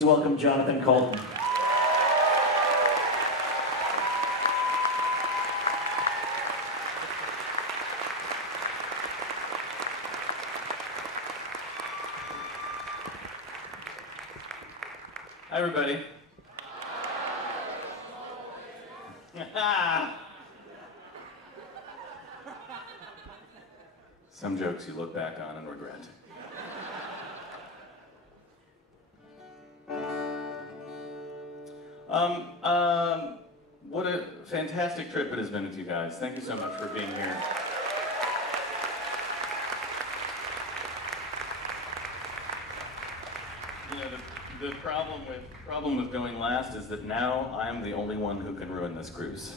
Welcome Jonathan Coulton. Hi, everybody. Some jokes you look back on and regret. What a fantastic trip it has been with you guys. Thank you so much for being here. You know, the problem with going last is that now I am the only one who can ruin this cruise.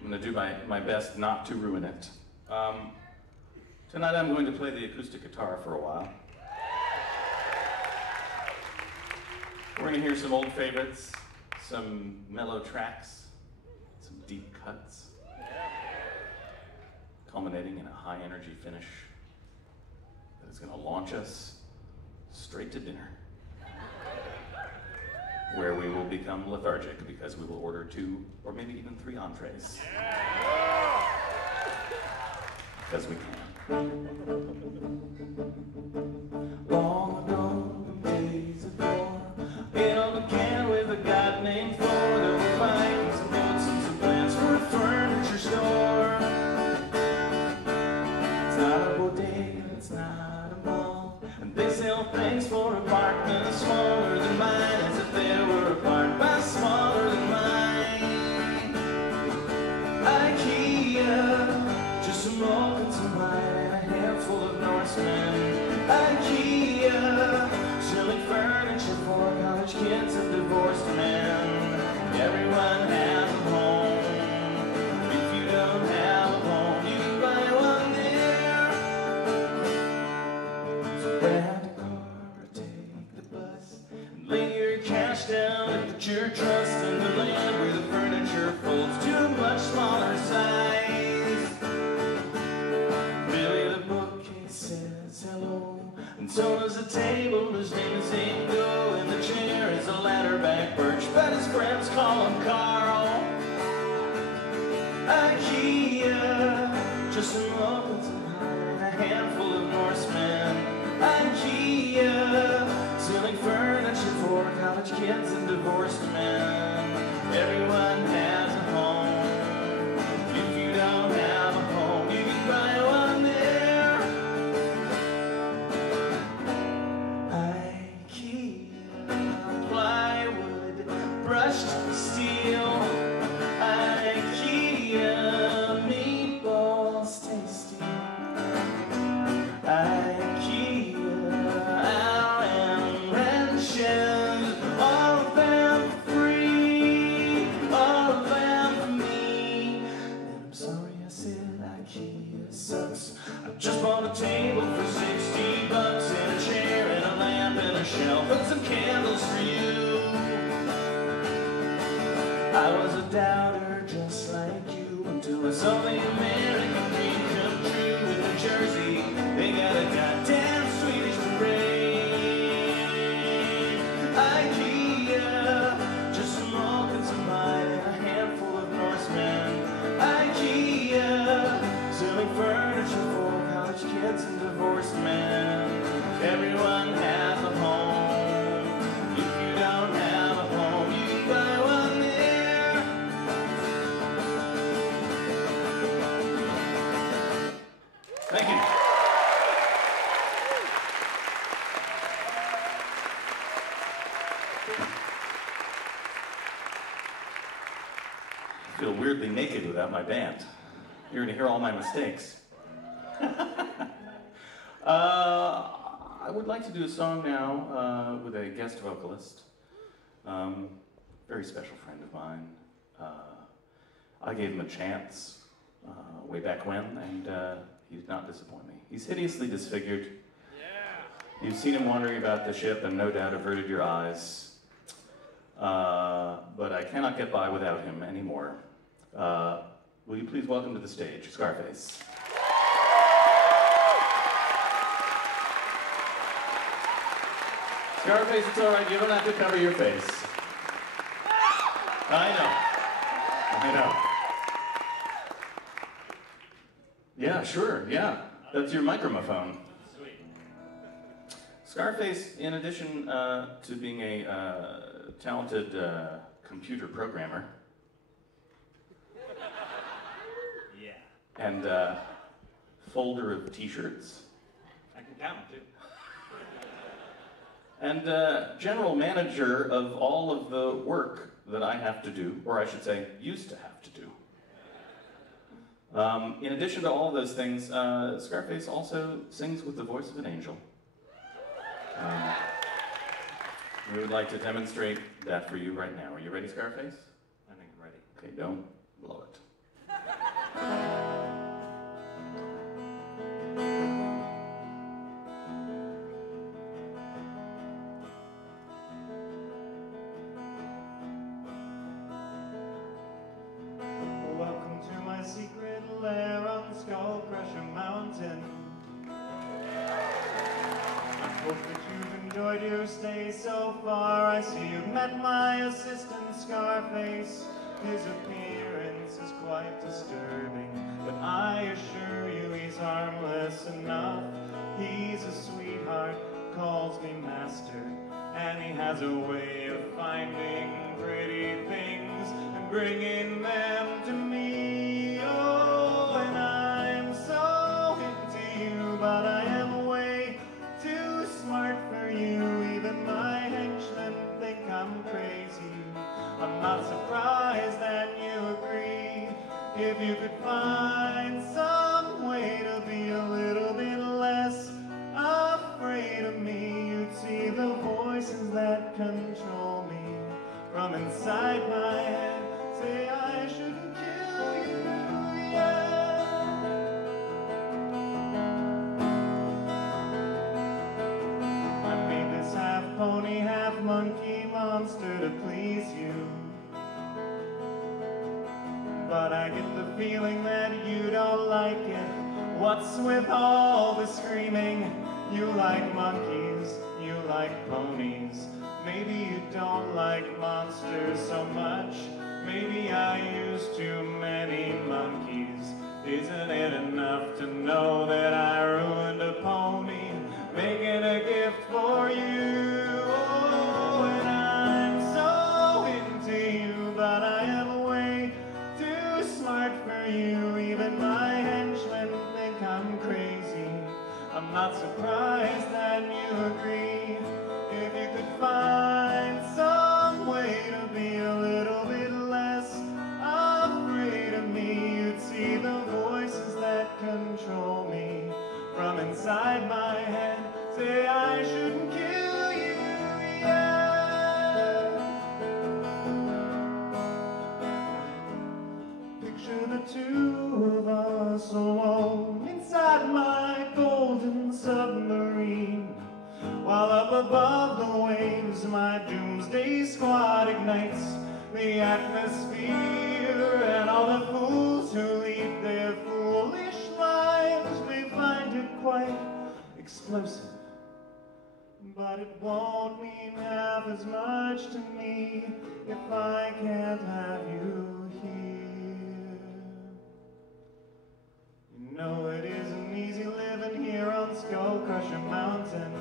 I'm going to do my best not to ruin it. Tonight I'm going to play the acoustic guitar for a while. We're going to hear some old favorites, some mellow tracks, some deep cuts, culminating in a high energy finish that is going to launch us straight to dinner, where we will become lethargic because we will order 2 or maybe even 3 entrees. Because we can. Long ago, days ago, it all began with a god named Thor. There were Vikings and goats and some plans for a furniture store. It's not a bodega, it's not a mall, and they sell things for apartments smaller than mine, as if they were apartments smaller than mine. Ikea, just some oak and some wine and a handful of Norsemen. Ikea, selling furniture for college kids and divorced men. Everyone has a home. If you don't have a home, you can buy one there. So rent a car or take the bus and lay your cash down and put your trust in the land where the furniture folds to a much smaller size. Billy the bookcase says hello, and so does the table. His name is Ingo, and the chair is a ladderback birch, but his friends call him Carl. Ikea, just some locals and a handful of Norsemen. Ikea, selling furniture for college kids and divorced men. Everyone has a home. If you don't have a home, you can buy one there. IKEA, plywood, brushed steel. IKEA, meatballs tasty. IKEA, Allen wrenches, all of them for free, all of them for me. And I'm sorry I said IKEA sucks. I just bought a table for $60 and a chair and a lamp and a shelf and some candles for you. I was a doubter just like you until I saw the American dream come true in New Jersey. They got a goddamn Swedish parade. IKEA, just some oak and some pine and a handful of Norsemen. IKEA, selling furniture for college kids and divorced men. Everyone has a home. If you don't have a home, you can buy one there. Thank you. I feel weirdly naked without my band. You're going to hear all my mistakes. I would like to do a song now with a guest vocalist, very special friend of mine. I gave him a chance way back when, and he did not disappoint me. He's hideously disfigured. Yeah. You've seen him wandering about the ship and no doubt averted your eyes. But I cannot get by without him anymore. Will you please welcome to the stage, Scarface. Scarface, it's all right. You don't have to cover your face. I know. Yeah, sure, yeah. That's your microphone. Sweet. Scarface, in addition to being a talented computer programmer, Yeah. and folder of t-shirts, I can count them too. and general manager of all of the work that I have to do, or I should say, used to have to do. In addition to all of those things, Scarface also sings with the voice of an angel. We would like to demonstrate that for you right now. Are you ready, Scarface? I think I'm ready. Okay, don't blow it. Welcome to my secret lair on Skullcrusher Mountain. I hope that you've enjoyed your stay so far. I see you've met my assistant Scarface. His appearance is quite disturbing, but I assure you he's harmless enough. He's a sweetheart, calls me master, and he has a way of finding pretty things and bringing them to me. Oh, and I'm so into you, but I am way too smart for you. Even my henchmen think I'm crazy. I'm not surprised that you agree. If you could find some way to be a little bit less afraid of me, you'd see the voices that control me from inside my head say I shouldn't kill you, yeah. I made this half pony, half monkey monster to please you, but I get the feeling that you don't like it. What's with all the screaming? You like monkeys, you like ponies. Maybe you don't like monsters so much. Maybe I used too many monkeys. Isn't it enough to know that I ruined a pony, making a gift for you? Oh, and I'm so into you, but I am way too smart for you. Even my henchmen think I'm crazy. I'm not surprised that you agree. If you could find some way to be a little bit less afraid of me, you'd see the voices that control me from inside my head say I shouldn't kill you, yeah. Picture the two of us alone inside my golden submarine, while up above the waves my doomsday squad ignites the atmosphere, and all the fools who lead their foolish lives may find it quite explosive, but it won't mean half as much to me if I can't have you here. You know it isn't easy living here on Skullcrusher Mountain,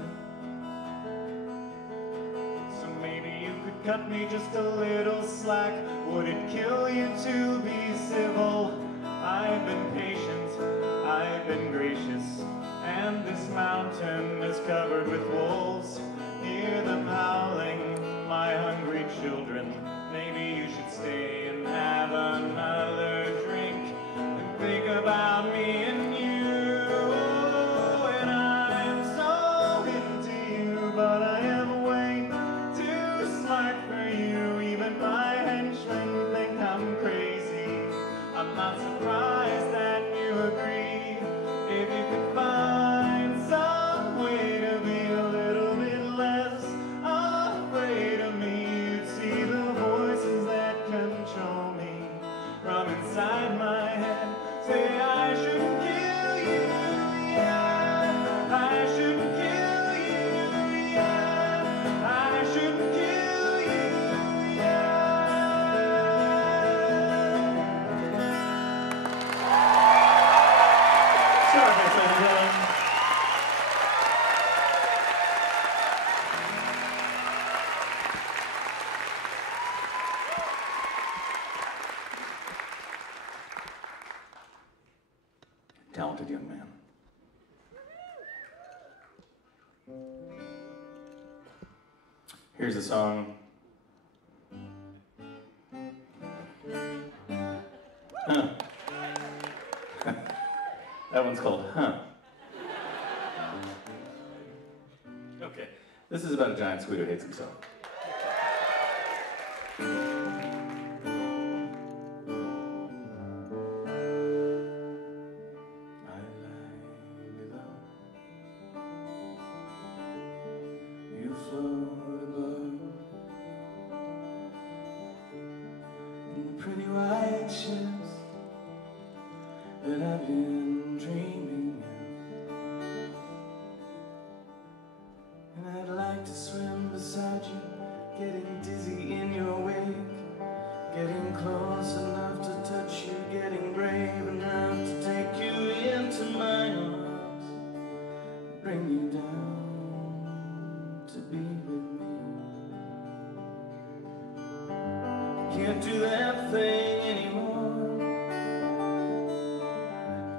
so maybe you could cut me just a little slack. Would it kill you to be civil? I've been patient, I've been gracious, and this mountain is covered with wolves. Hear them howling, my hungry children. Maybe you should stay and have another drink and think about me and you. Oh, and I'm so into you, but I am way too smart for you. Even my henchmen think I'm crazy. I'm not surprised that you agree. If you could find some way to be a little bit less talented young man. Here's a song. Huh. That one's called Huh. Okay, this is about a giant squid who hates himself. That I've been dreaming of, and I'd like to swim beside you, getting dizzy in your wake, getting close enough to touch you, getting brave enough to take you into my arms, bring you down to be with me. Can't do that thing anymore.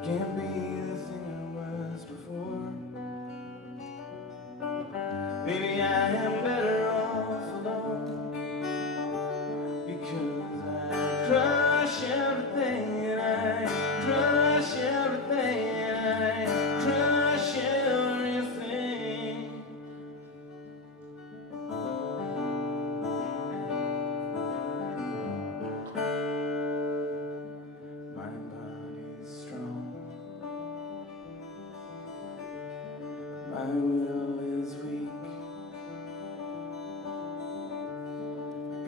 Can't be the thing I was before. Maybe I am better off alone, because I crush everything and I crush everything and I crush everything. My body's strong. My will is weak.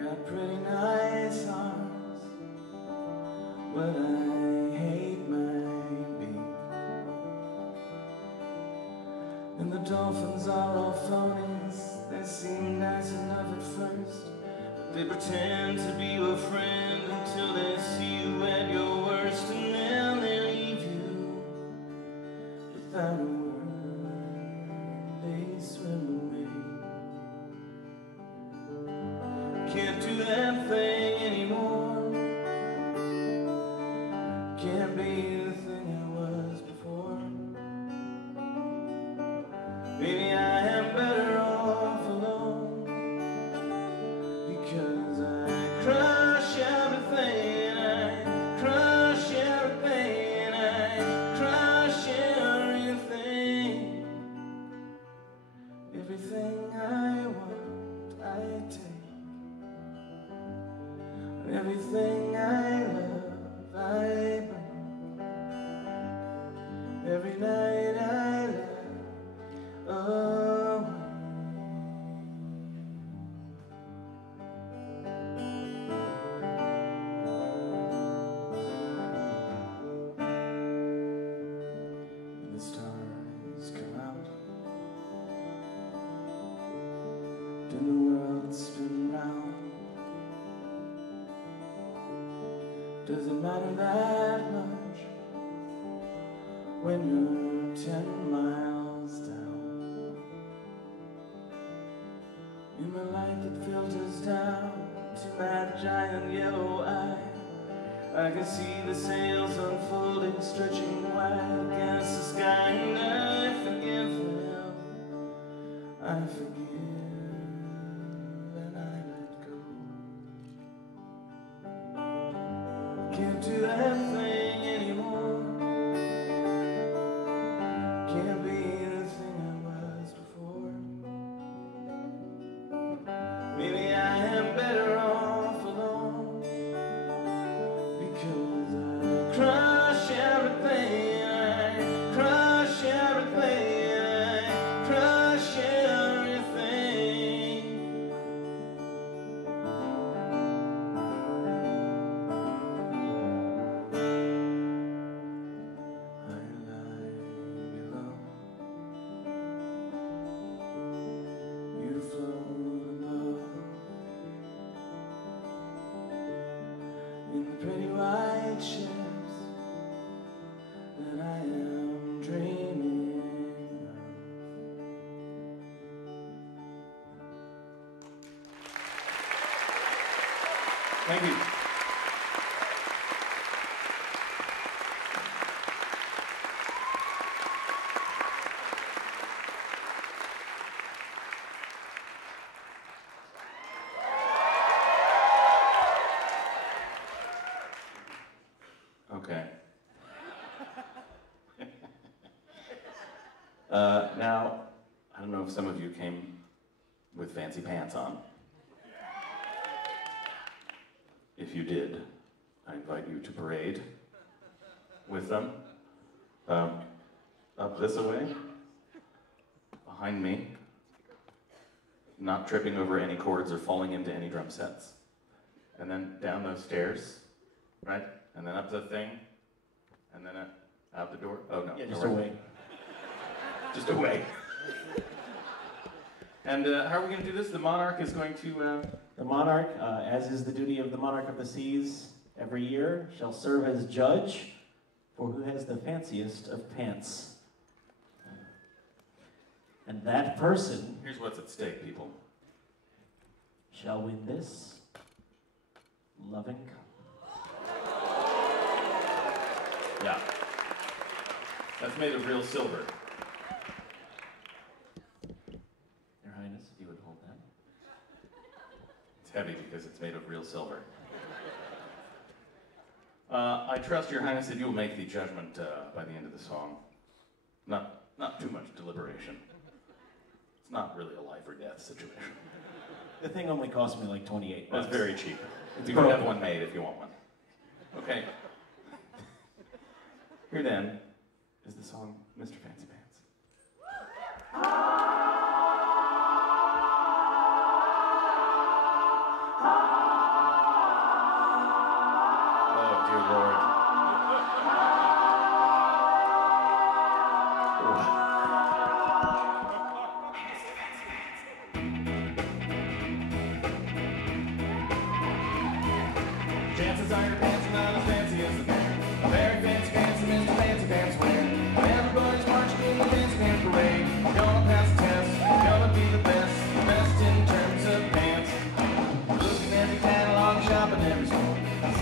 Got pretty nice arms, but I hate my beak. And the dolphins are all phonies. They seem nice enough at first, but they pretend to be your friend until they see you at your worst, and then they leave you without a word. They swim away. Can't do that thing anymore. Can't be the thing I was before. Maybe I am better off alone, because I crush everything and I crush everything and I crush everything. Everything I want, I take. And everything I love, I bring. Every night I lie away. When the stars come out, then the world spin round. Does it matter that much when you're 10 miles down? In the light that filters down to that giant yellow eye, I can see the sails unfolding, stretching wide against the sky, and I forgive them. I forgive and I let go. Can't do that thing anymore. Can't be the thing I was before. Maybe I am better off alone, because I crush everything and I crush everything and I crush everything. I lie below. You float above. In the pretty white ships that I am dreaming of. Thank you. some of you came with fancy pants on. If you did, I invite you to parade with them. Up this way, behind me, not tripping over any chords or falling into any drum sets. And then down those stairs, right? And then up the thing, and then out the door. Oh no. Yeah, just away. Just away. And how are we going to do this? The monarch is going to... The monarch, as is the duty of the monarch of the seas, every year shall serve as judge for who has the fanciest of pants. And that person Here's what's at stake, people. shall win this loving cup. Yeah. That's made of real silver. Your Highness, if you would hold that. It's heavy because it's made of real silver. I trust, Your Highness, that you will make the judgment by the end of the song. Not too much deliberation. It's not really a life or death situation. The thing only cost me like 28 bucks. That's very cheap. It's You can broken. have one made if you want one. Okay. Here then is the song Mr. Fancy Pants. Oh, dear Lord. Chances are your pants are not as fancy as the band. Very fancy pants and Mr. Fancy Pants wear. Everybody's marching in the fancy pants parade. We're gonna pass the test. We're gonna be the best in terms of pants. Looking at the catalog, shopping every store.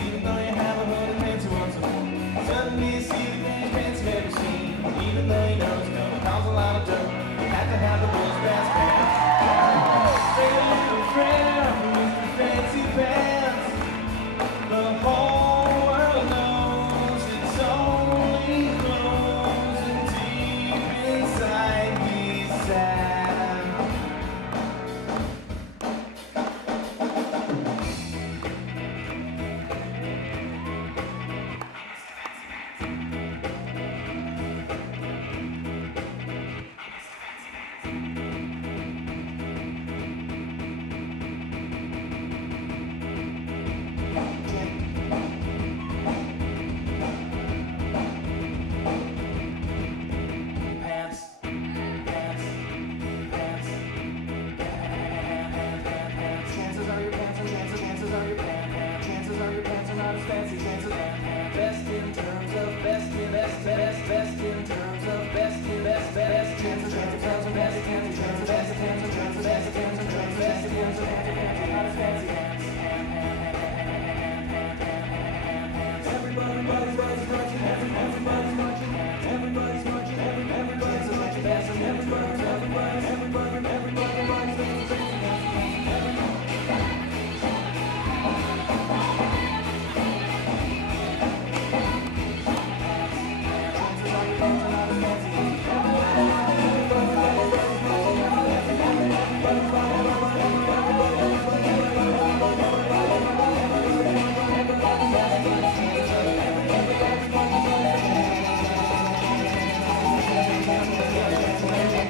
Even though you have a hood and fancy ones before. Suddenly you see the things pants you've never seen. Even though you know it's gonna cause a lot of dough, you have to have the world's best pants. Say a little prayer for Mr. Fancy Pants. The whole world knows it's only clothes, and deep inside he's sad. Pants, pants, pants, pants. Chances are your pants and chances are your pants. Chances are your pants are not as fancy. Chances best in terms of best in terms of best. Chances are best in terms of best in terms of best in terms of not as fancy pants. Everybody's marching, everybody's marching, everybody's marching, everybody's marching fast, and everybody's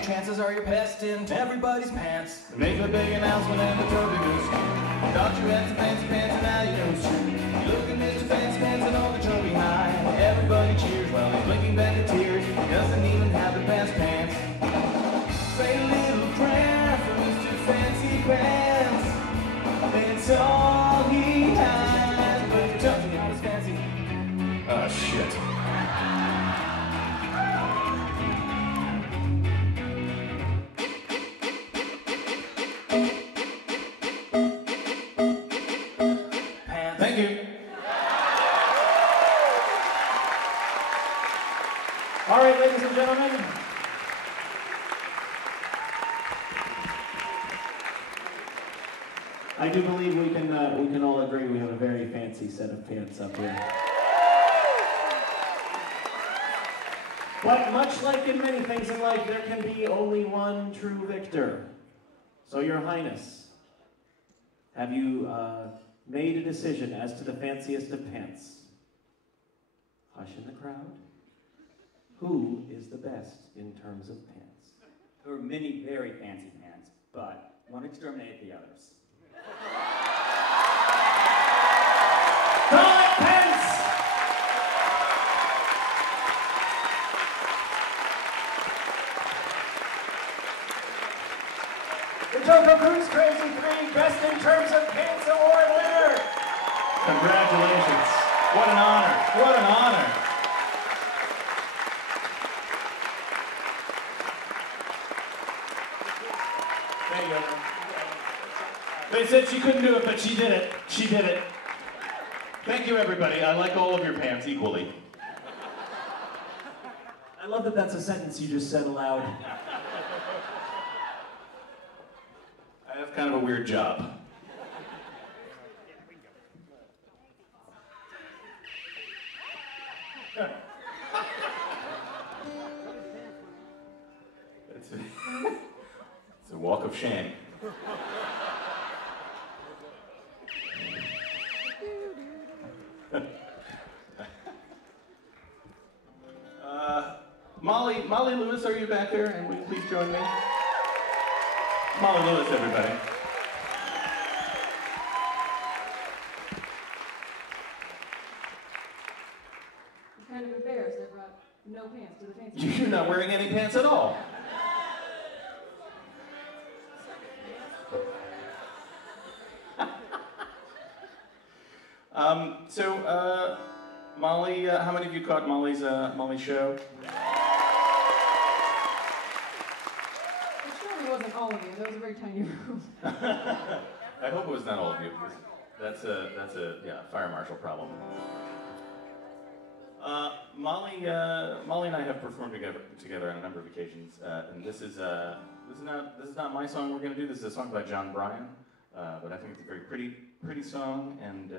Chances are you're best in everybody's pants. Make a big announcement and the trophy goes to you. Thought you had some fancy pants and now you know too. You look at Mr. Fancy Pants and all the trophy high. Everybody cheers while he's blinking back the tears. He doesn't even have the best pants. Say a little prayer for Mr. Fancy Pants. It's all he has, but don't you know it's fancy? Oh shit. Thank you. All right, ladies and gentlemen. I do believe we can all agree we have a very fancy set of pants up here. But much like in many things in life, there can be only one true victor. So, Your Highness, have you made a decision as to the fanciest of pants? Hush in the crowd. Who is the best in terms of pants? There are many very fancy pants, but one exterminate the others. Call it pants! The JoCo Cruise Crazy 3 Best in Terms of Pants Award winner! Congratulations. What an honor. What an honor. There you go. They said she couldn't do it, but she did it. She did it. Thank you, everybody. I like all of your pants equally. I love that that's a sentence you just said aloud. I have kind of a weird job. It's a walk of shame. Molly Lewis, are you back there? And will you please join me? Molly Lewis, everybody. I'm kind of embarrassed. I brought no pants to the fancy. You're not wearing any pants at all. Molly, how many of you caught Molly's show? It surely wasn't all of you. That was a very tiny room. I hope it was not all of you, because that's a fire marshal problem. Molly and I have performed together on a number of occasions, and this is not my song we're going to do. This is a song by Jon Brion, but I think it's a very pretty song, and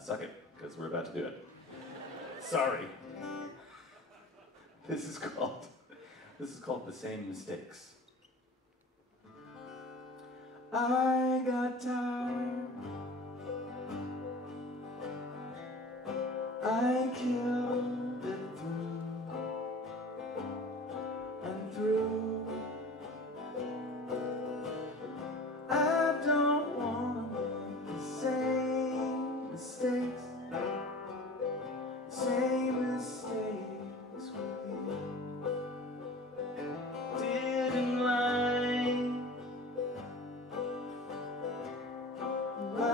suck it, because we're about to do it. Sorry. This is called The Same Mistakes. I got tired. I killed it through and through. I don't want to make the same mistakes, with you. Didn't lie, but I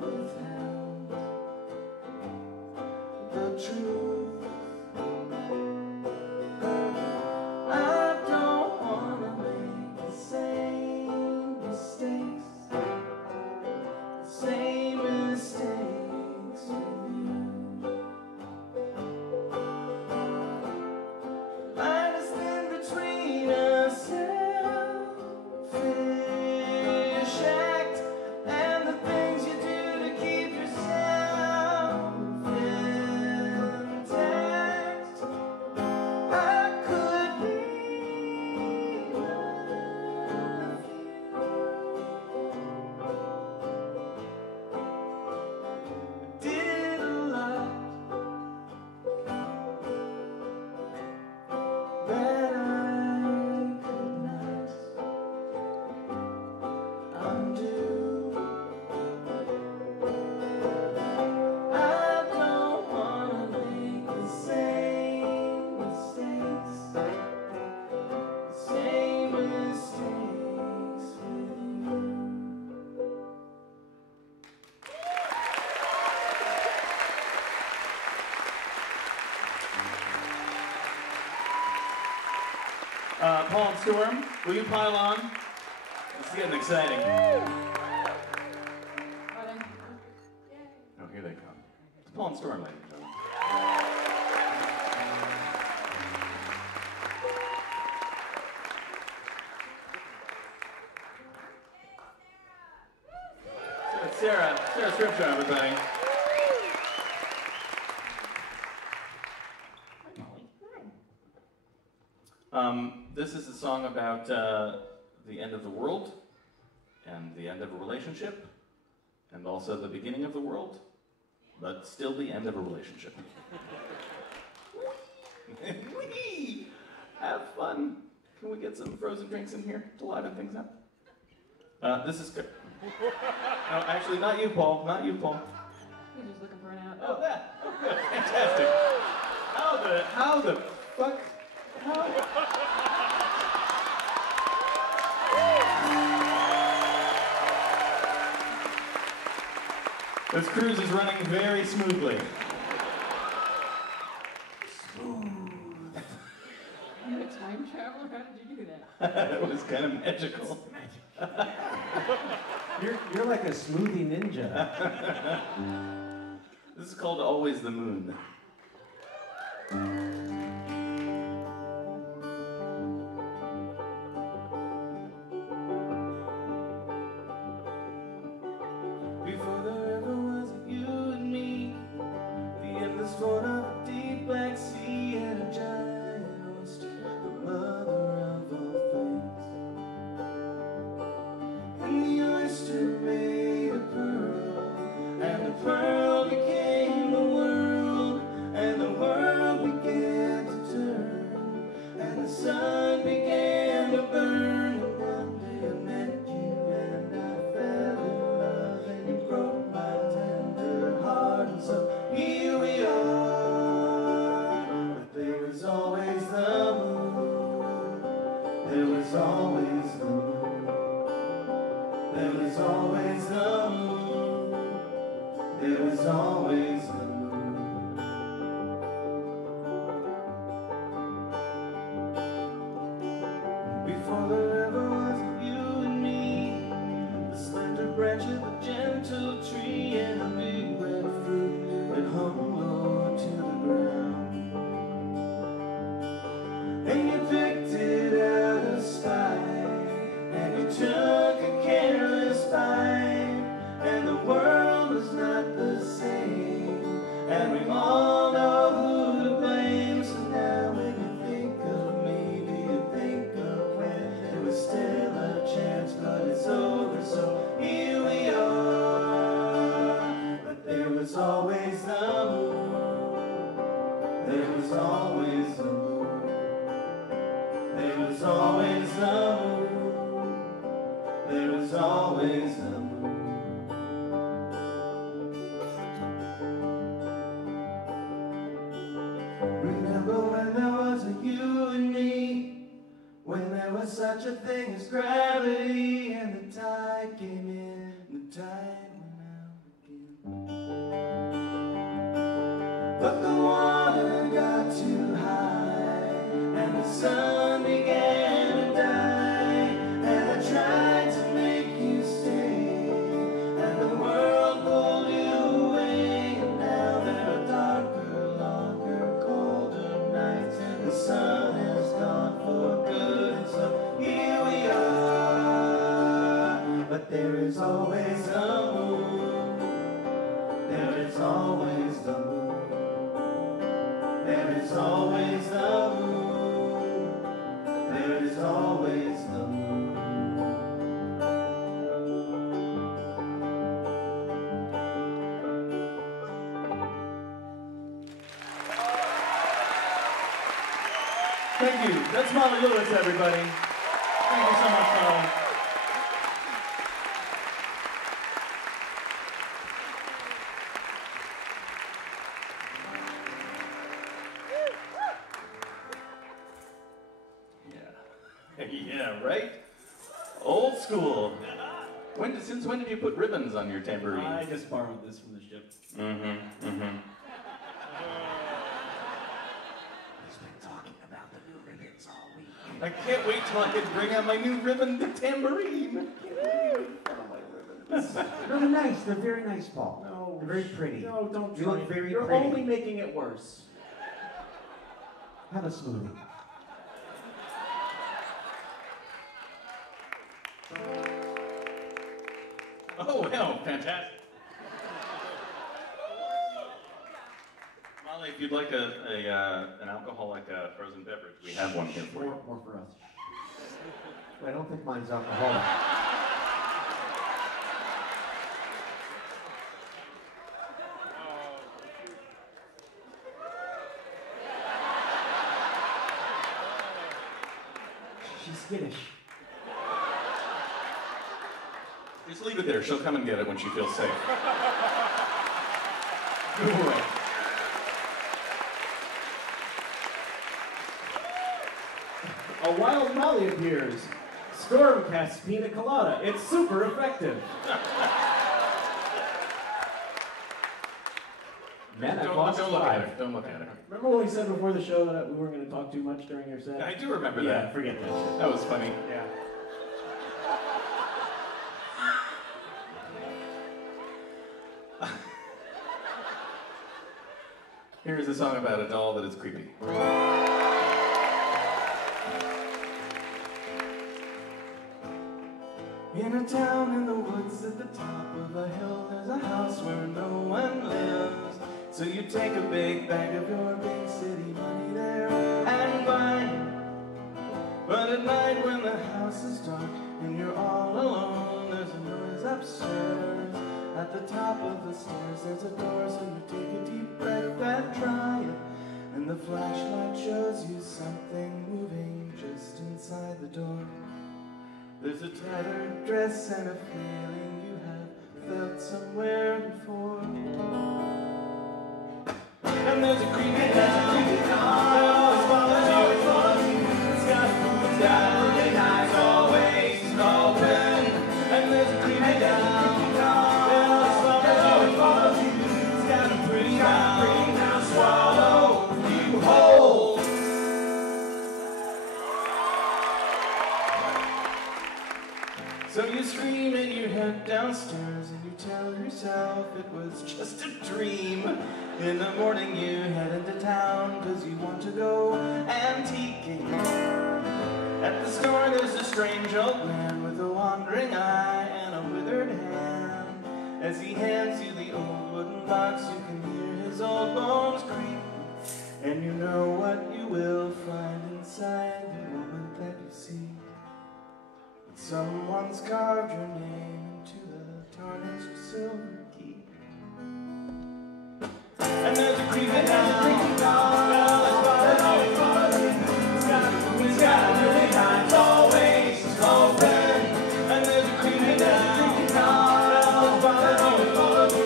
withheld the truth. I don't want to make the same mistakes, with you. Line is thin between a selfish act and the things you do to keep yourself intact. I could be with you. Did a lot that I could not undo. I don't want to make the same mistakes, with you. Paul and Storm, will you pile on? This is getting exciting. Oh, here they come. It's Paul and Storm, ladies and gentlemen. So it's Sarah Scripture, everybody. This is a song about the end of the world, and the end of a relationship, and also the beginning of the world, but still the end of a relationship. Whee! Have fun. Can we get some frozen drinks in here to liven things up? This is good. No, actually, not you, Paul. Not you, Paul. He's just looking for an out. Oh, that. Oh, good. Fantastic. How the fuck? This cruise is running very smoothly. You're a time traveler? How did you do that? It was kind of magical. You're like a smoothie ninja. This is called Always the Moon. Before there ever was a you and me, the endless void of a deep black sea and a giant oyster, the mother of all things. And the oyster made a pearl, and the pearl became the world, and the world began to turn, and the sun began to burn. And one day I met you, and I fell in love, and you broke my tender heart, and so here we are. But there was always the moon. There was always the moon. There was always the moon. There was always the moon. Before there ever was you and me, the slender branch of a gentle tree and a big red fruit that hung low to the ground. And you picked it out of spite, and you took a careless bite, and the world was not the same, and we all know who to blame. So now when you think of me, do you think of when there was still a chance, but it's over, so here we are. But there was always the moon. There was always the moon. There was always the moon. There was always the moon. Remember when there was a you and me, when there was such a thing as gravity, and the tide came in, and the tide went out again. But the water got too high, and the sun began to die, and I tried to make you stay, and the world pulled you away, and now there are darker, longer, colder nights, and the sun has gone for good, and so here we are. But there is always a moon. There is always the moon. There is always the moon. There is always the moon. Thank you. That's Molly Lewis, everybody. Thank you so much, Molly. Yeah, right? Old school. Since when did you put ribbons on your tambourine? I just borrowed this from the ship. Mm-hmm, mm-hmm. He's been talking about the new ribbons all week. I can't wait till I can bring out my new ribbon, the tambourine. They're nice. They're very nice, Paul. No. They're very pretty. No, don't You try. look very You're pretty. only making it worse. Have a smoothie. Oh, wow, fantastic. Molly Well, if you'd like an alcoholic frozen beverage, we have one here for you. More for us. I don't think mine's alcoholic. She's skittish. Just leave it there. She'll come and get it when she feels safe. Go away. A wild molly appears. Storm casts pina colada. It's super effective. Don't look at her. Don't look at her. Remember when we said before the show that we weren't going to talk too much during your set? I do remember Yeah, that. forget that shit. That was funny. Yeah. Here's a song about a doll that is creepy. In a town in the woods at the top of a hill, there's a house where no one lives. So you take a big bag of your big city money there and buy it. But at night when the house is dark and you're all alone, there's a noise upstairs. At the top of the stairs there's a door, so you take a deep breath and try it. And the flashlight shows you something moving just inside the door. There's a tattered dress and a feeling you have felt somewhere before. And there's a creepy doll, always follows you. It's got boots down, and eyes always open. And there's a creepy doll, always follows you. It's got a pretty mouth, swallow you whole. So you scream and you head downstairs and you tell yourself it was just a dream. In the morning you head into town cause you want to go antiquing. At the store there's a strange old man with a wandering eye and a withered hand. As he hands you the old wooden box you can hear his old bones creak. And you know what you will find inside the moment that you see. Someone's carved your name into the tarnished silver key. And there's a creepy doll, always follows you. It's got a really nice, always open. And there's a creepy doll, always follows you.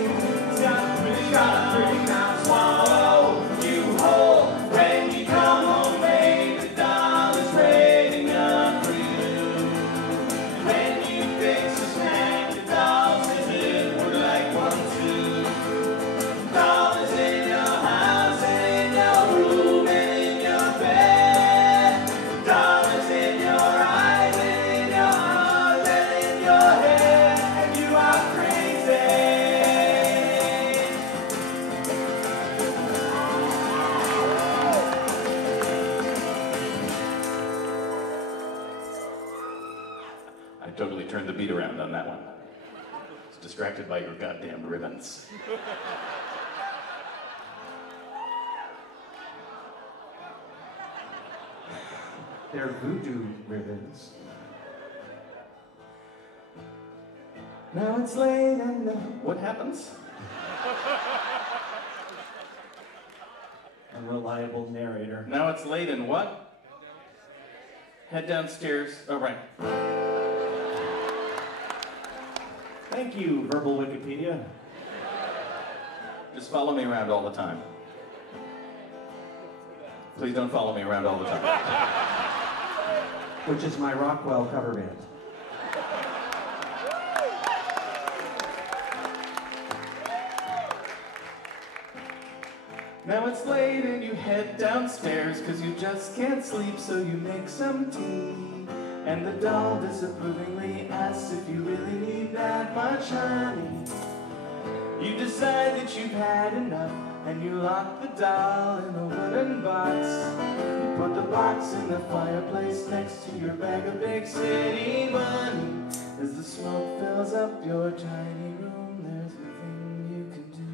It's got a pretty nice, swallow you whole. When you come home, baby, the doll is waiting up for you. Totally turned the beat around on that one. I was distracted by your goddamn ribbons. They're voodoo ribbons. Now it's late and What happens? Unreliable narrator. Now it's late and what? Head downstairs. Oh, right. Thank you, Verbal Wikipedia. Just follow me around all the time. Please don't follow me around all the time. Which is my Rockwell cover band. Now it's late and you head downstairs cause you just can't sleep, so you make some tea. And the doll disapprovingly asks if you really need that much honey. You decide that you've had enough and you lock the doll in a wooden box. You put the box in the fireplace next to your bag of big city money. As the smoke fills up your tiny room, there's a thing you can do.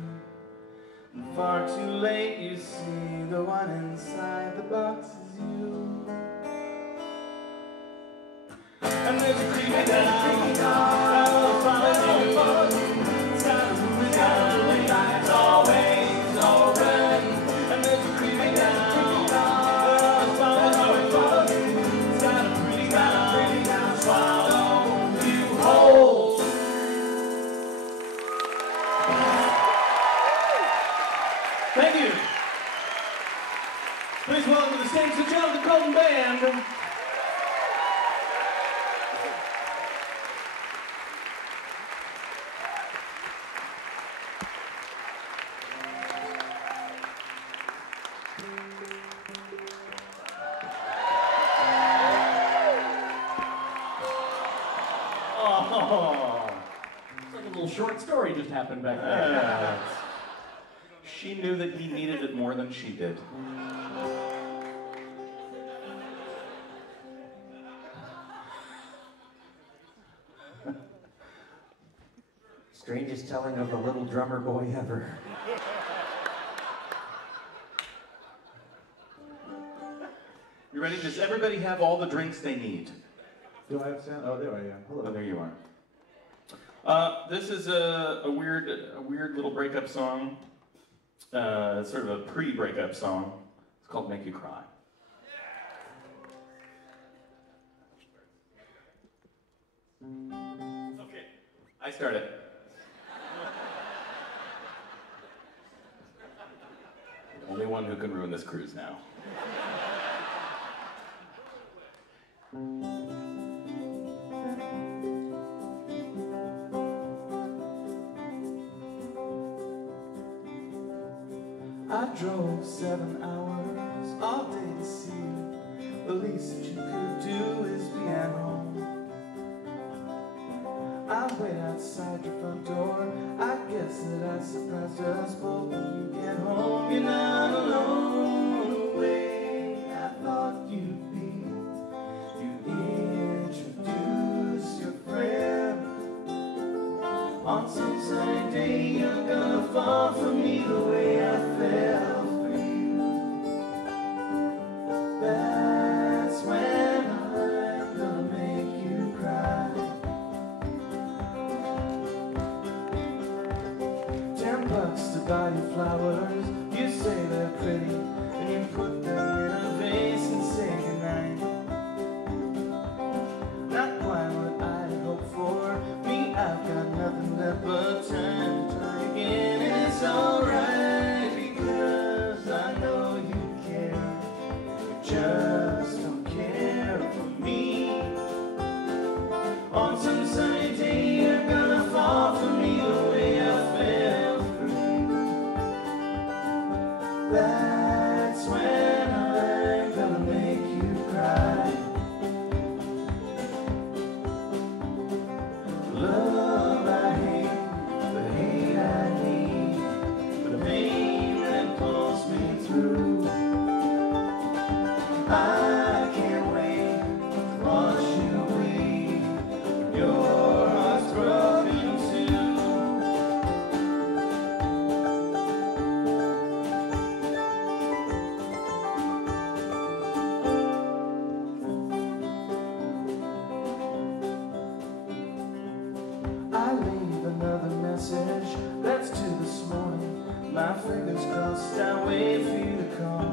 Far too late, you see, the one inside the box is you. And there's a creepy down, follow you. It's got a moving down, it's always open. And there's a creepy down, follow you. It's got a pretty down, swallow you whole. Thank you. Please welcome to the stage the Jon the Coulton Band. Oh, it's like a little short story just happened back there. She knew that he needed it more than she did. Strangest telling of the little drummer boy ever. You ready? Does everybody have all the drinks they need? Do I have sound? Oh, there I am. Oh, Hello. there you are. This is a weird little breakup song. It's sort of a pre-breakup song. It's called "Make You Cry." Okay, I start it. The only one who can ruin this cruise now. I drove 7 hours all day to see you. The least that you could do is be at home. I wait outside your front door. I guess that I surprised us both when you get home. You're not alone the way I thought you'd be. You introduce your friend. On some sunny day you're gonna fall for me the way I fell for you. That's when I'm gonna make you cry. $10 to buy you flowers. You say they're pretty, and you put them in a vase and say goodnight. Not quite what I had hoped for. Me, I've got nothing left but time to try again, and it's alright because I know you care. You just don't care for me. On some sunny day, you're gonna fall for me the way I fell for you. That's when I'm gonna make you cry. Love I hate, the hate I need, the pain that pulls me through. I can't wait to wash you away when your heart's broken too. I leave another message, that's to this morning. My fingers crossed, I wait for you to call.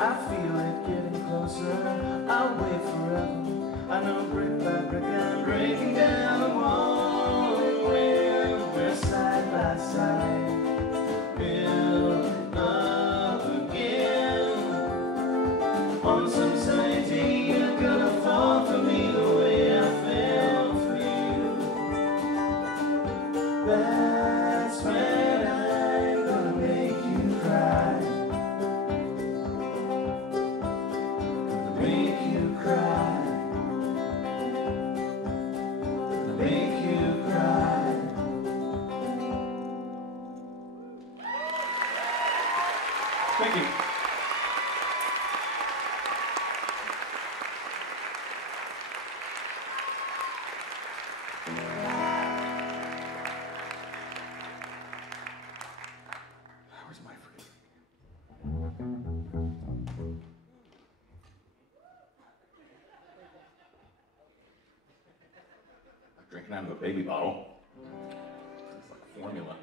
I feel it getting closer, I'll wait forever. I know brick by brick I'm breaking down the wall. And we're side by side, building up again. On some sunny day you're gonna fall for me the way I fell for you. That's when I'm gonna make you cry. Make you cry. out of a baby bottle. It's like formula.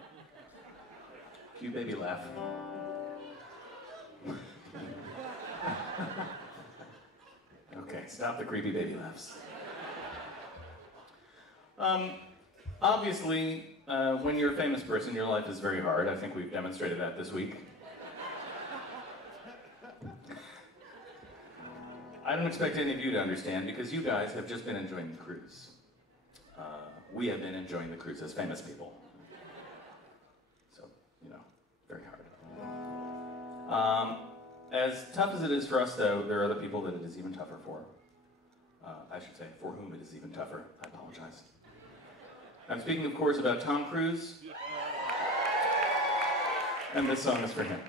Cue baby laugh. Okay, stop the creepy baby laughs. Obviously, when you're a famous person, your life is very hard. I think we've demonstrated that this week. I don't expect any of you to understand because you guys have just been enjoying the cruise. We have been enjoying the cruise as famous people. So, you know, very hard. As tough as it is for us, though, there are other people that it is even tougher for. I should say, for whom it is even tougher. I apologize. I'm speaking, of course, about Tom Cruise. And this song is for him.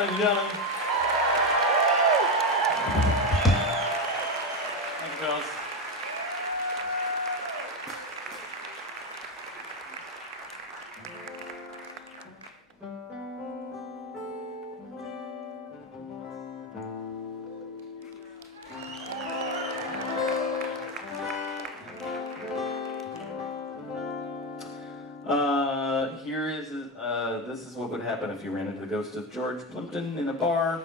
ladies and gentlemen. Thank you, fellas. This is what would happen if you ran into the ghost of George Plimpton in a bar.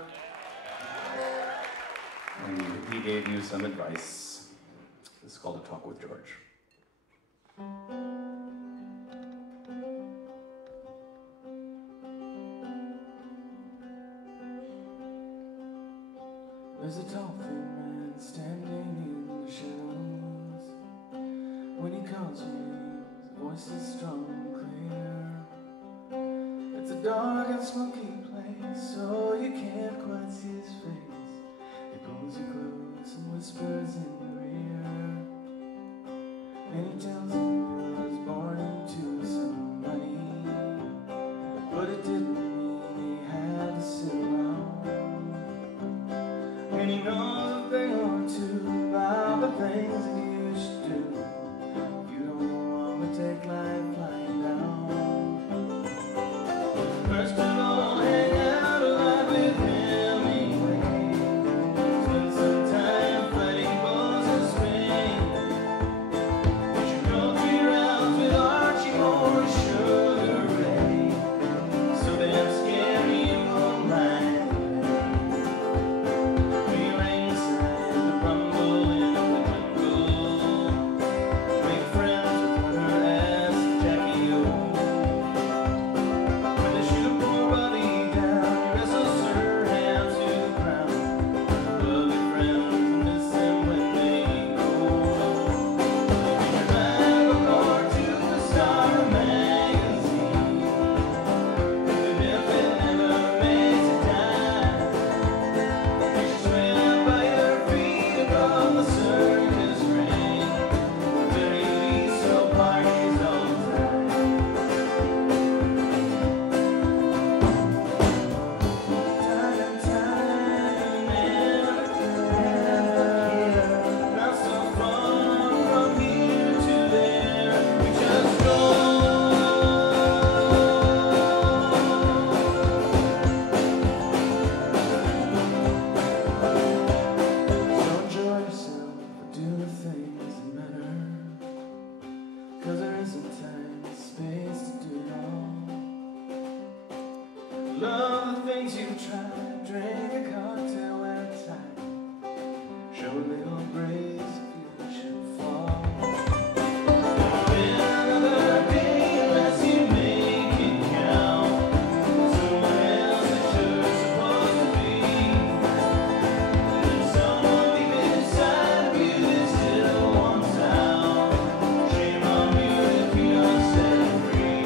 And he gave you some advice. This is called A Talk with George. There's a tall thin man standing in the shadows. When he calls me, his voice is strong and clear. It's a dark and smoky place, so you can't quite see his face. He pulls you close and whispers in your ear. And he tells you he was born into some money, but it didn't mean he had to sit around. And he knows a thing or two about the things that you should do if you don't want to take life lying down. First of all, hang out a lot with him anyway. Spend some time fighting balls and swing. You should go 3 rounds with Archie or Sugar Ray. So damn scary you won't mind. Love the things you try. Drink a cocktail at a time. Show a little grace if you should fall. Another day unless you make it count. Someone else is sure supposed to be. And someone deep inside of you that still wants out. Shame on you if you don't set it free.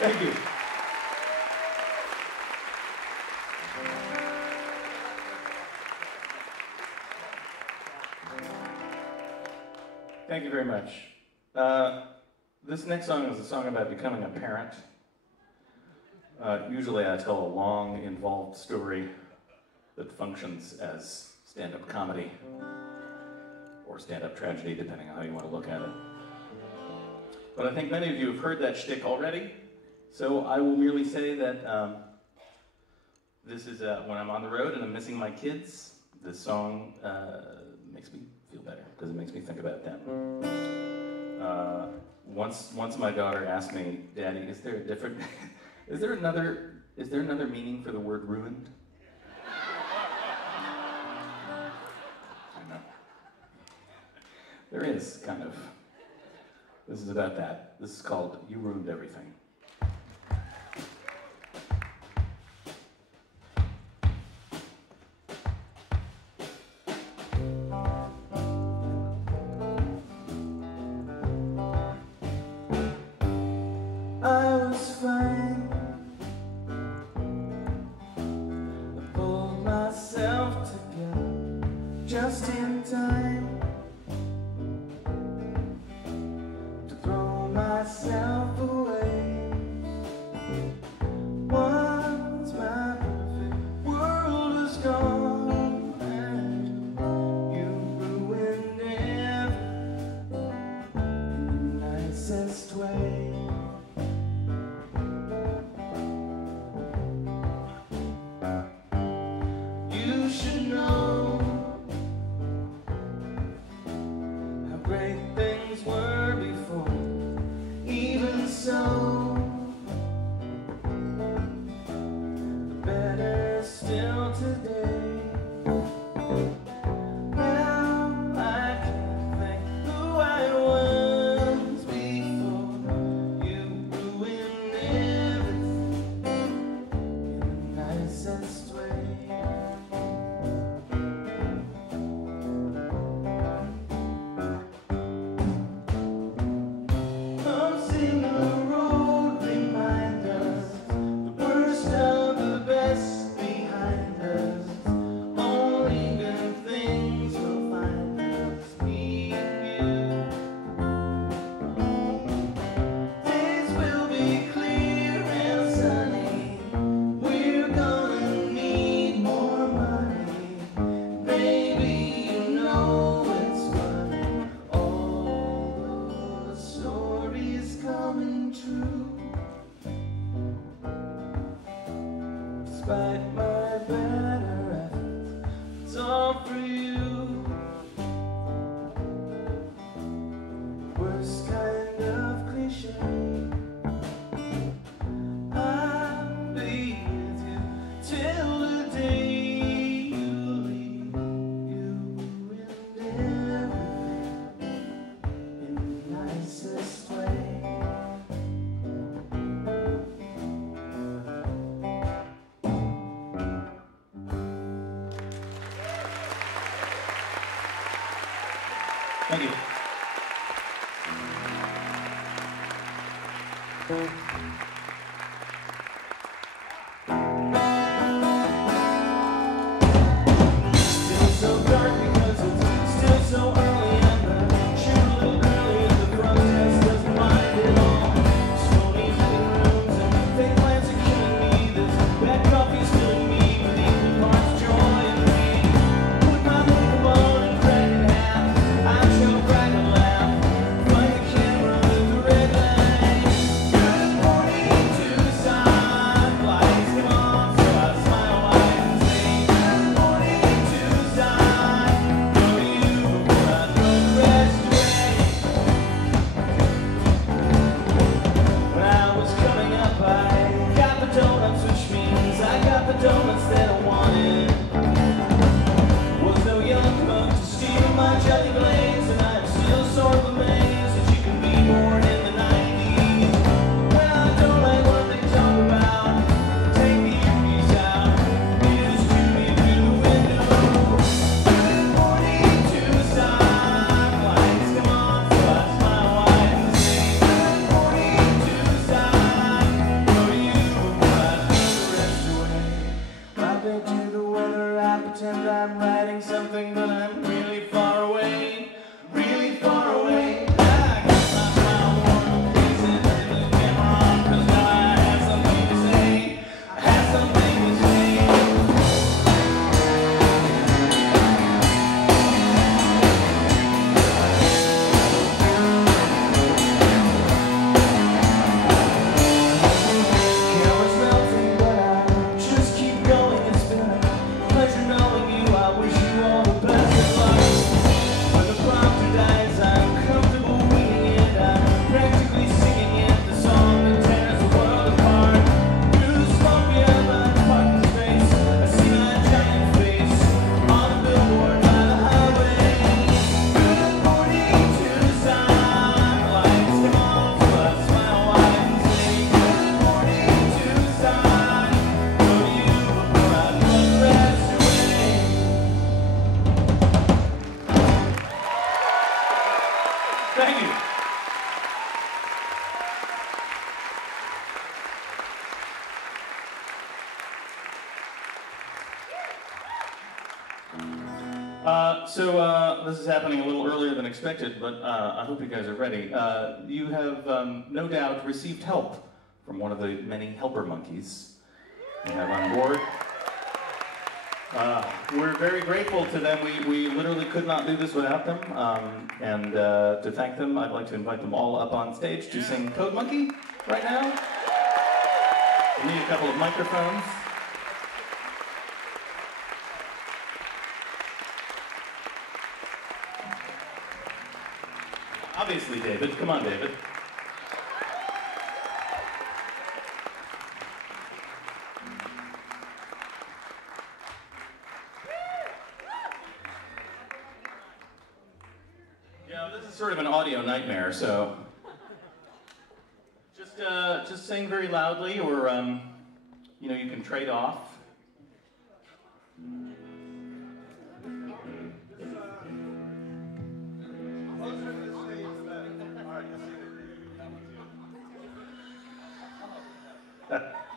Thank you. Thank you very much. This next song is a song about becoming a parent. Usually I tell a long, involved story that functions as stand-up comedy or stand-up tragedy, depending on how you want to look at it. But I think many of you have heard that shtick already, so I will merely say that this is when I'm on the road and I'm missing my kids, this song makes me feel better, because it makes me think about them. Once my daughter asked me, Daddy, is there a different, is there another meaning for the word ruined? I know. There is, kind of. This is about that. This is called You Ruined Everything. I was fine. I pulled myself together just in time to throw myself away. Once my perfect world is gone and you ruined everything in the nicest way. want today. Now I can think who I was before you ruined everything in the nicest way. I'm seeing the road behind us, the worst of the best behind us. Only good things will find us, me and you. Days will be clear and sunny. We're gonna need more money. Baby, you know it's funny. All the stories coming true. Despite my better efforts, it's all for you. Worst kind of cliche. I'll be with you till the day you leave. You and everything in the nicest way. Thank you. Still so dark because it's still so early, and the shoot a little girly at the front desk doesn't mind at all. Slowly filling rooms and fake plans are killing me. This bad coffee's filling me with equal parts joy and pain. Put my makeup on and crack in half. I shall crack and laugh. Find the camera with the red light. Good morning, Tucson. Lights come on, so I smile wide and say, good morning, Tucson. Go to you before I throw the rest away. When I was coming up, I got the donuts, which means I got the donuts that I wanted. Was no young cook to steal my jelly glaze, and I'm still sort of amazed that you can be born in the 90s. When I don't like what they talk about, take the earpiece out, just tune me through the window. Good morning, Tucson. Lights come on, so I smile wide and say, good morning, Tucson. Go to you before I throw the rest away. I bet you the weather, I pretend I'm writing something, but I'm really far away, really far away. I got my smile warm, pleasing, and the camera on, 'cause now I have something to say. I have something to say. Camera's melting, but I just keep going. It's been a pleasure knowing you. I wish you all the best of luck. When the prompter dies, I'm comfortable winging it. I'm practically singing it, the song that tears the world apart. Through the smoke behind my parking space, I see my giant face on a billboard by the highway. Good morning, Tucson. Lights come on, so I smile wide and say, good morning, Tucson. Go to you before I throw the rest away. Thank you. This is happening a little earlier than expected, but I hope you guys are ready. You have no doubt received help from one of the many helper monkeys we have on board. We're very grateful to them. We literally could not do this without them. And to thank them, I'd like to invite them all up on stage to sing Code Monkey right now. We need a couple of microphones. Obviously, David. Come on, David. is sort of an audio nightmare, so just sing very loudly, or you know, you can trade off.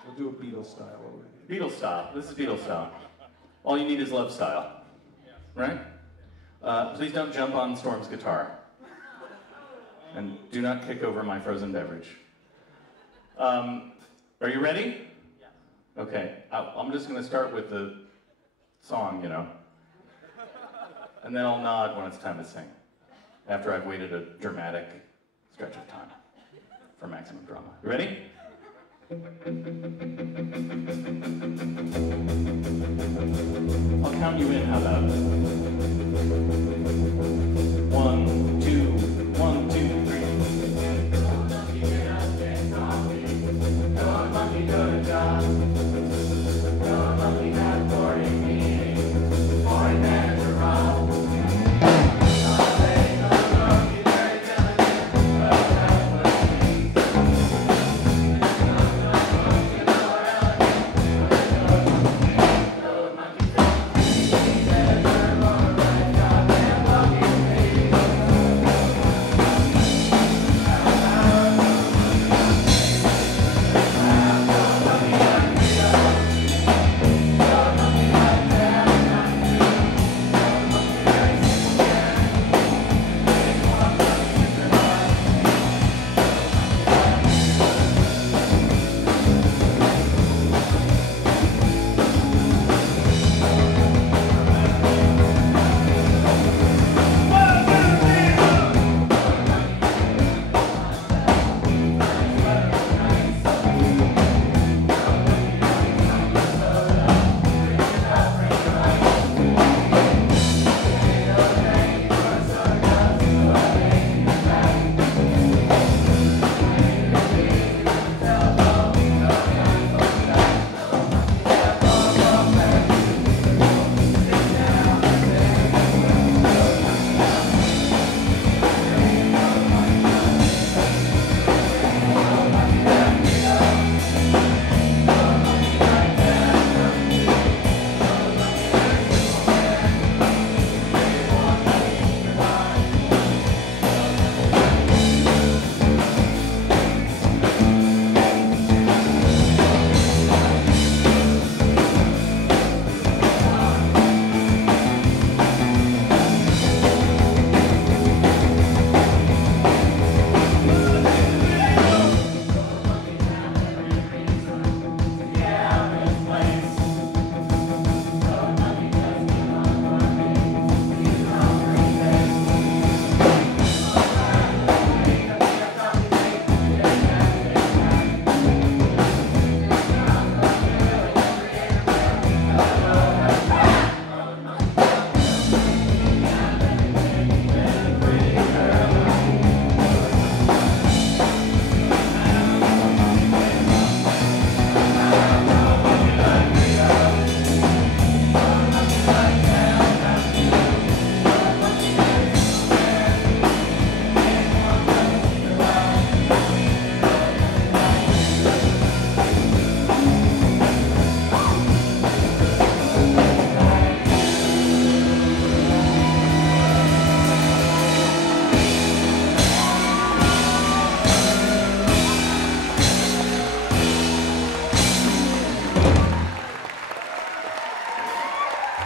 We'll do a Beatles style over here. Beatles style. This is Beatles style. All you need is love style, right? Please don't jump on Storm's guitar. And do not kick over my frozen beverage. Are you ready? Yeah. Okay, I'm just going to start with the song, you know. And then I'll nod when it's time to sing, after I've waited a dramatic stretch of time for maximum drama. You ready? I'll count you in, how about it? 1, 2, 1, 2, 3. Go monkey, get up, get coffee. Go monkey, go to job. Go monkey, have boring meeting. Boring manager, Rob.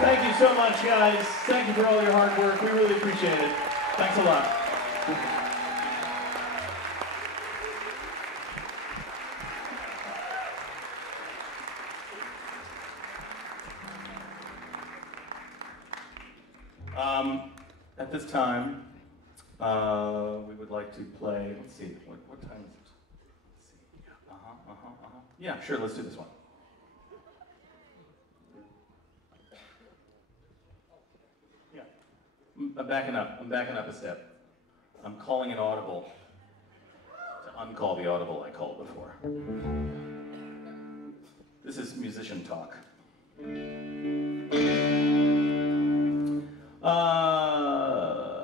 Thank you so much, guys. Thank you for all your hard work. We really appreciate it. Thanks a lot. At this time, we would like to play, let's see, what time is it? Let's see. Yeah, sure, let's do this one. Yeah. I'm backing up a step. I'm calling an audible to uncall the audible I called before. This is musician talk.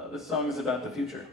This song is about the future.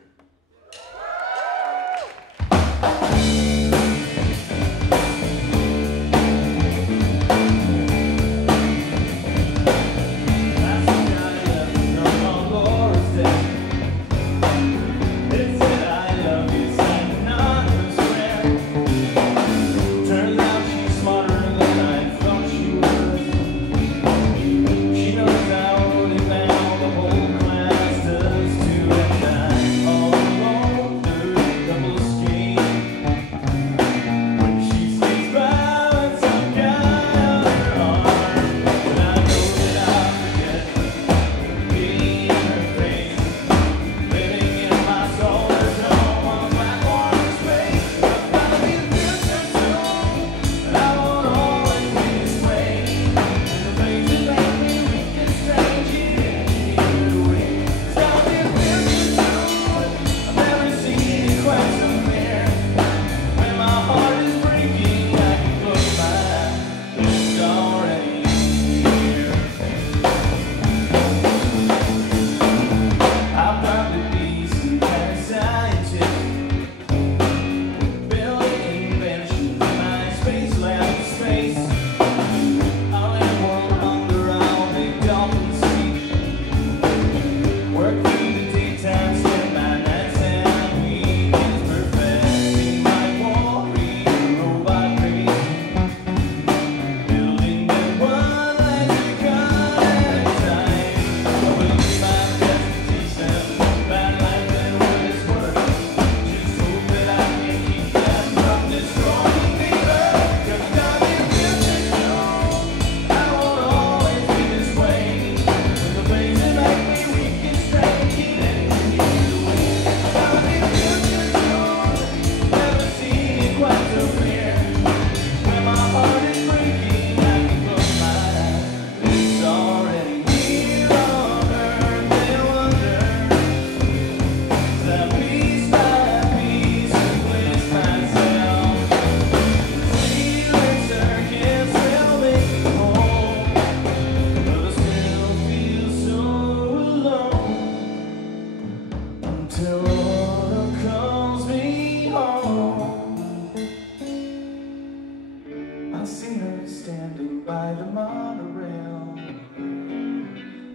I see her standing by the monorail.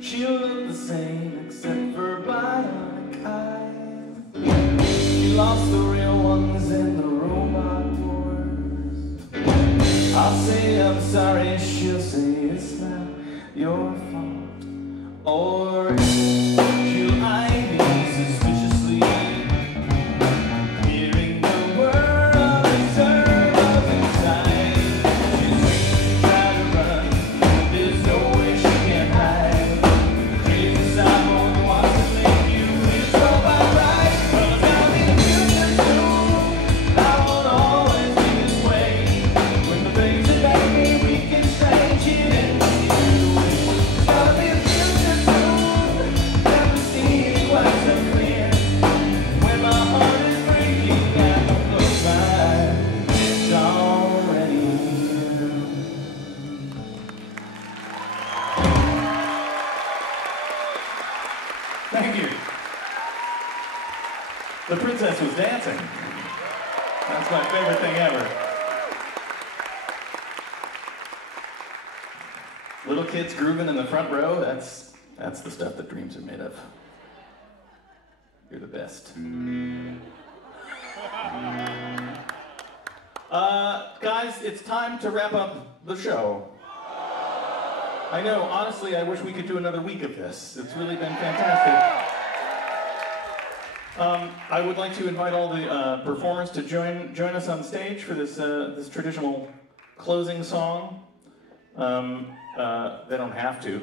She'll look the same except for bionic eyes. She lost the real ones in the robot wars. I'll say I'm sorry, she'll say it's not your fault. Or she'll eye me suspiciously, hearing the world serve up inside. She'll scream and try to run, but there's no way she can hide. Crazy cyborg wants to make you his robot right. But I'll be in future soon. I won't always be this way. When the things that make me weak and strange, you didn't see the way. I'll be in future soon. Never see it quite so clear. When my heart is breaking and the close by, it's already here. Thank you. The princess was dancing. That's my favorite thing ever. Little kids grooving in the front row, that's the stuff that dreams are made of. You're the best. Guys, it's time to wrap up the show. I know, honestly, I wish we could do another week of this. It's really been fantastic. I would like to invite all the performers to join us on stage for this traditional closing song. They don't have to,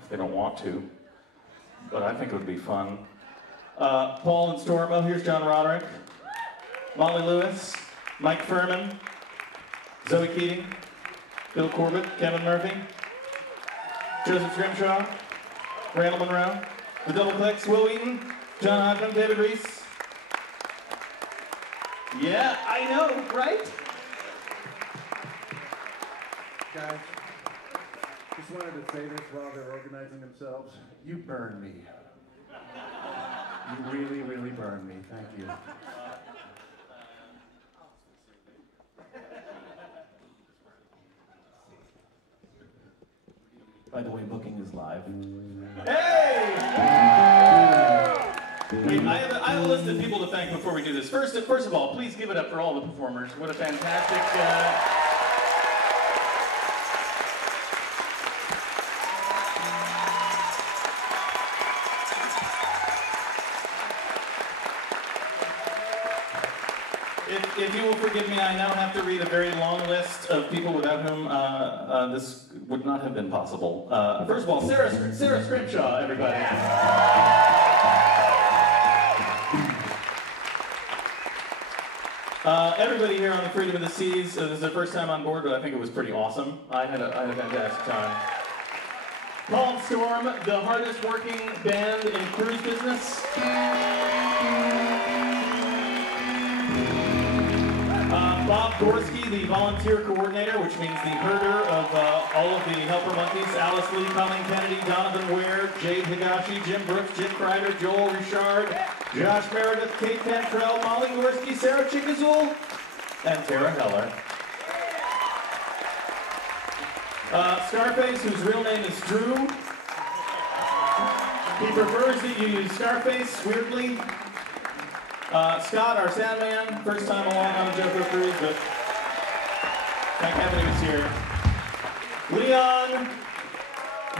if they don't want to, but I think it would be fun. Paul and Storm, oh, here's John Roderick, Molly Lewis, Mike Furman, Zoe Keating, Bill Corbett, Kevin Murphy, Joseph Scrimshaw, Randall Monroe, the Double Clicks, Will Wheaton, John Hodgman, David Reese. Yeah, I know, right? Guys, just wanted to say this while they're organizing themselves. You burn me. You really, really burn me. Thank you. By the way, booking is live. Hey! Wait, I have a list of people to thank before we do this. First of all, please give it up for all the performers. What a fantastic... If you will forgive me, I now have to read a very long list of people without whom this would not have been possible. First of all, Sarah Scrimshaw, everybody. Everybody here on the Freedom of the Seas, this is their first time on board, but I think it was pretty awesome. I had a fantastic time. Paul and Storm, the hardest working band in cruise business. Bob Gorski, the volunteer coordinator, which means the herder of all of the helper monkeys. Alice Lee, Colleen Kennedy, Donovan Ware, Jade Higashi, Jim Brooks, Jim Kreider, Joel Richard, Josh Meredith, Kate Cantrell, Molly Gorski, Sarah Chickazul, and Tara Heller. Scarface, whose real name is Drew. He prefers that you use Scarface, weirdly. Scott, our Sandman, first time along on a JoCo cruise, but thank heaven he was here. Leon,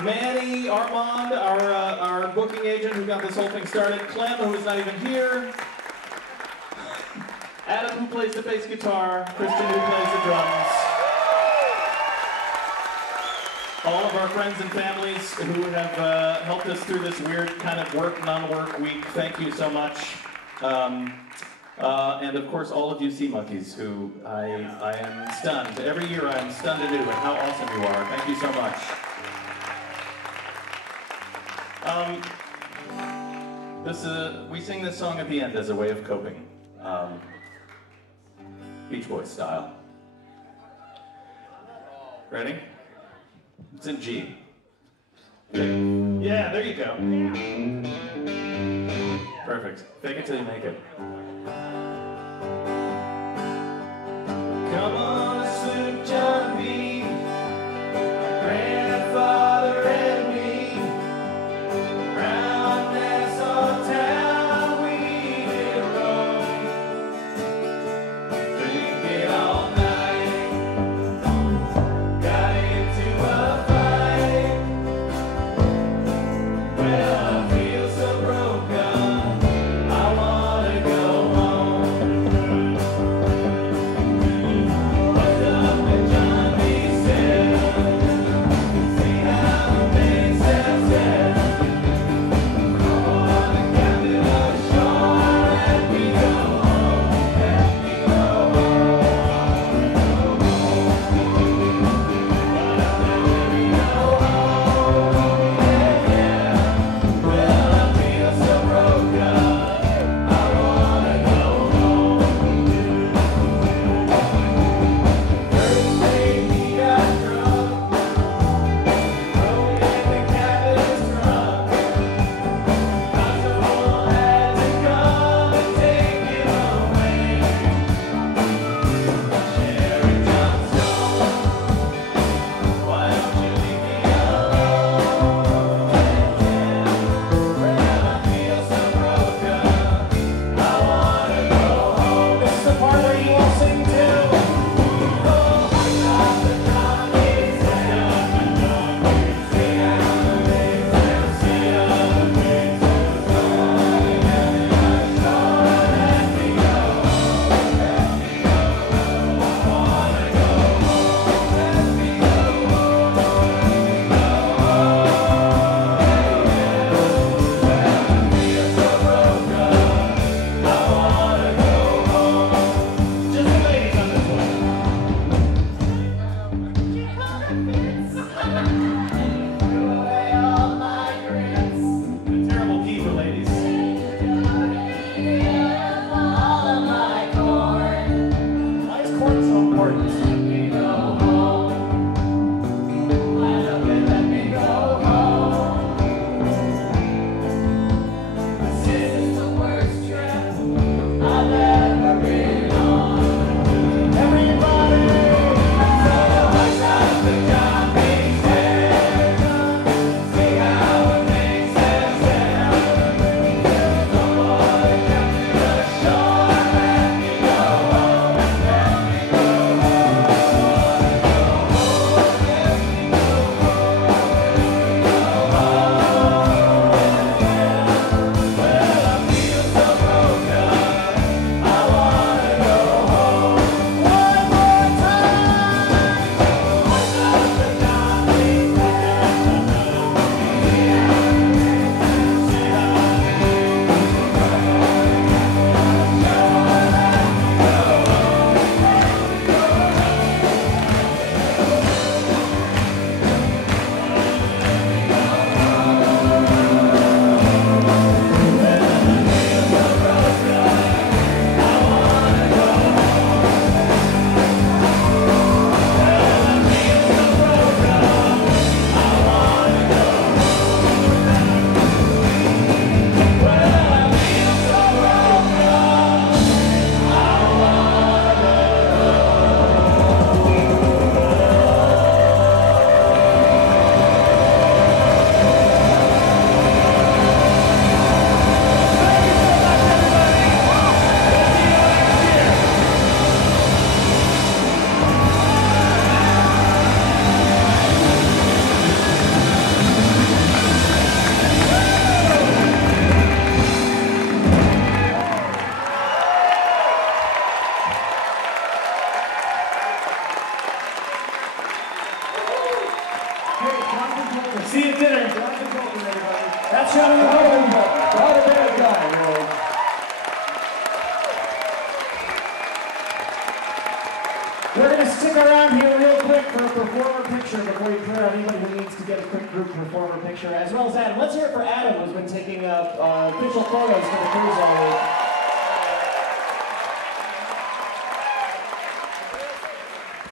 Manny, Armand, our booking agent who got this whole thing started, Clem, who is not even here, Adam, who plays the bass guitar, Christian, who plays the drums, all of our friends and families who have helped us through this weird kind of work, non-work week, thank you so much. And of course, all of you sea monkeys who I am stunned. Every year I am stunned anew at how awesome you are. Thank you so much. We sing this song at the end as a way of coping. Beach Boys style. Ready? It's in G. Yeah, there you go. Perfect. Fake it till you make it. Come on, Sloop John See you at dinner. Jonathan Coulton, everybody. That's Jonathan Coulton, not a bad guy, really. We're going to stick around here real quick for a performer picture before you clear out anybody who needs to get a quick group performer picture, as well as Adam. Let's hear it for Adam, who's been taking official photos for the cruise all week.